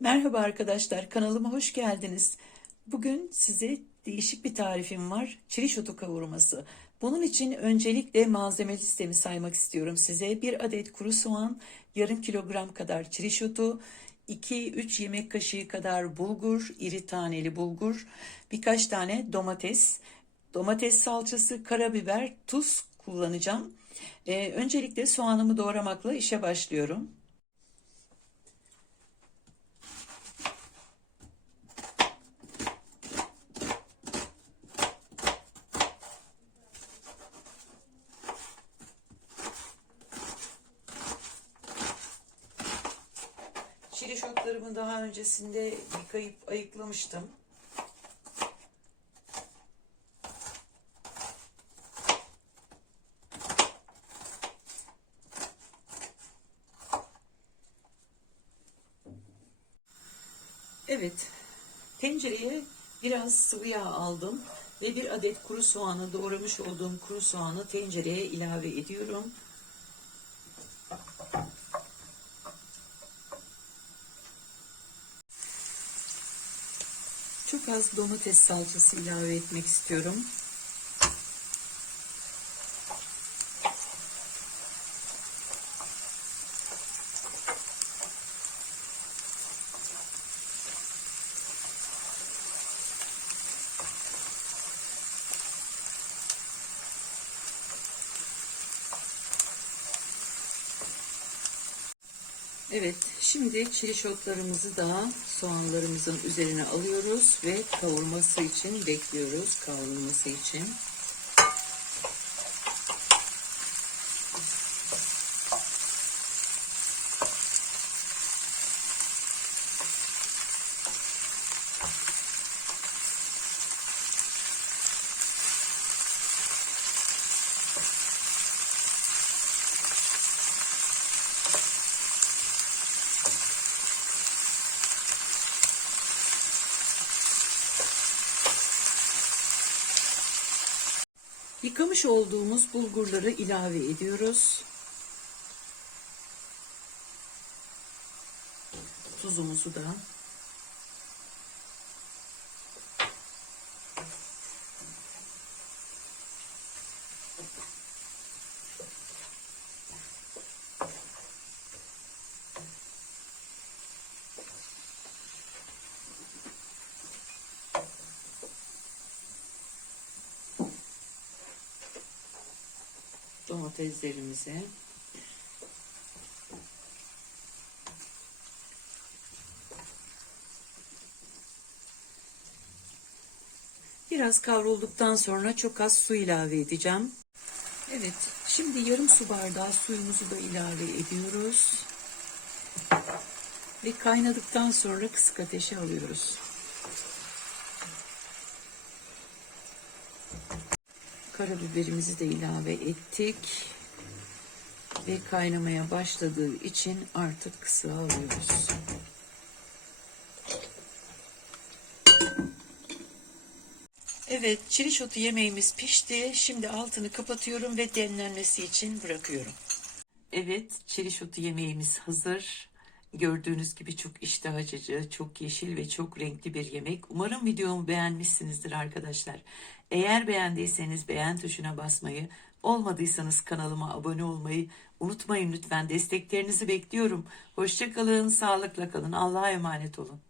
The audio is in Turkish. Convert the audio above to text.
Merhaba arkadaşlar, kanalıma hoş geldiniz. Bugün size değişik bir tarifim var. Çirişotu kavurması. Bunun için öncelikle malzeme listemi saymak istiyorum size. Bir adet kuru soğan, yarım kilogram kadar çirişotu, 2-3 yemek kaşığı kadar bulgur, iri taneli bulgur, birkaç tane domates, domates salçası, karabiber, tuz kullanacağım. Ee, öncelikle soğanımı doğramakla işe başlıyorum. Çirişotlarımı daha öncesinde yıkayıp ayıklamıştım. Evet, tencereye biraz sıvı yağ aldım ve bir adet kuru soğanı doğramış olduğum kuru soğanı tencereye ilave ediyorum. Çok az domates salçası ilave etmek istiyorum. Evet, şimdi çirişotlarımızı da soğanlarımızın üzerine alıyoruz ve kavurması için bekliyoruz, kavrulması için. Yıkamış olduğumuz bulgurları ilave ediyoruz. Tuzumuzu da. Domateslerimizi biraz kavrulduktan sonra çok az su ilave edeceğim. Evet, şimdi yarım su bardağı suyumuzu da ilave ediyoruz. Ve kaynadıktan sonra kısık ateşe alıyoruz. Karabiberimizi de ilave ettik. Ve kaynamaya başladığı için artık kısığa alıyoruz. Evet, çirişotu yemeğimiz pişti. Şimdi altını kapatıyorum ve demlenmesi için bırakıyorum. Evet, çirişotu yemeğimiz hazır. Gördüğünüz gibi çok iştah açıcı, çok yeşil ve çok renkli bir yemek. Umarım videomu beğenmişsinizdir arkadaşlar. Eğer beğendiyseniz beğen tuşuna basmayı, olmadıysanız kanalıma abone olmayı unutmayın lütfen. Desteklerinizi bekliyorum. Hoşçakalın, sağlıkla kalın. Allah'a emanet olun.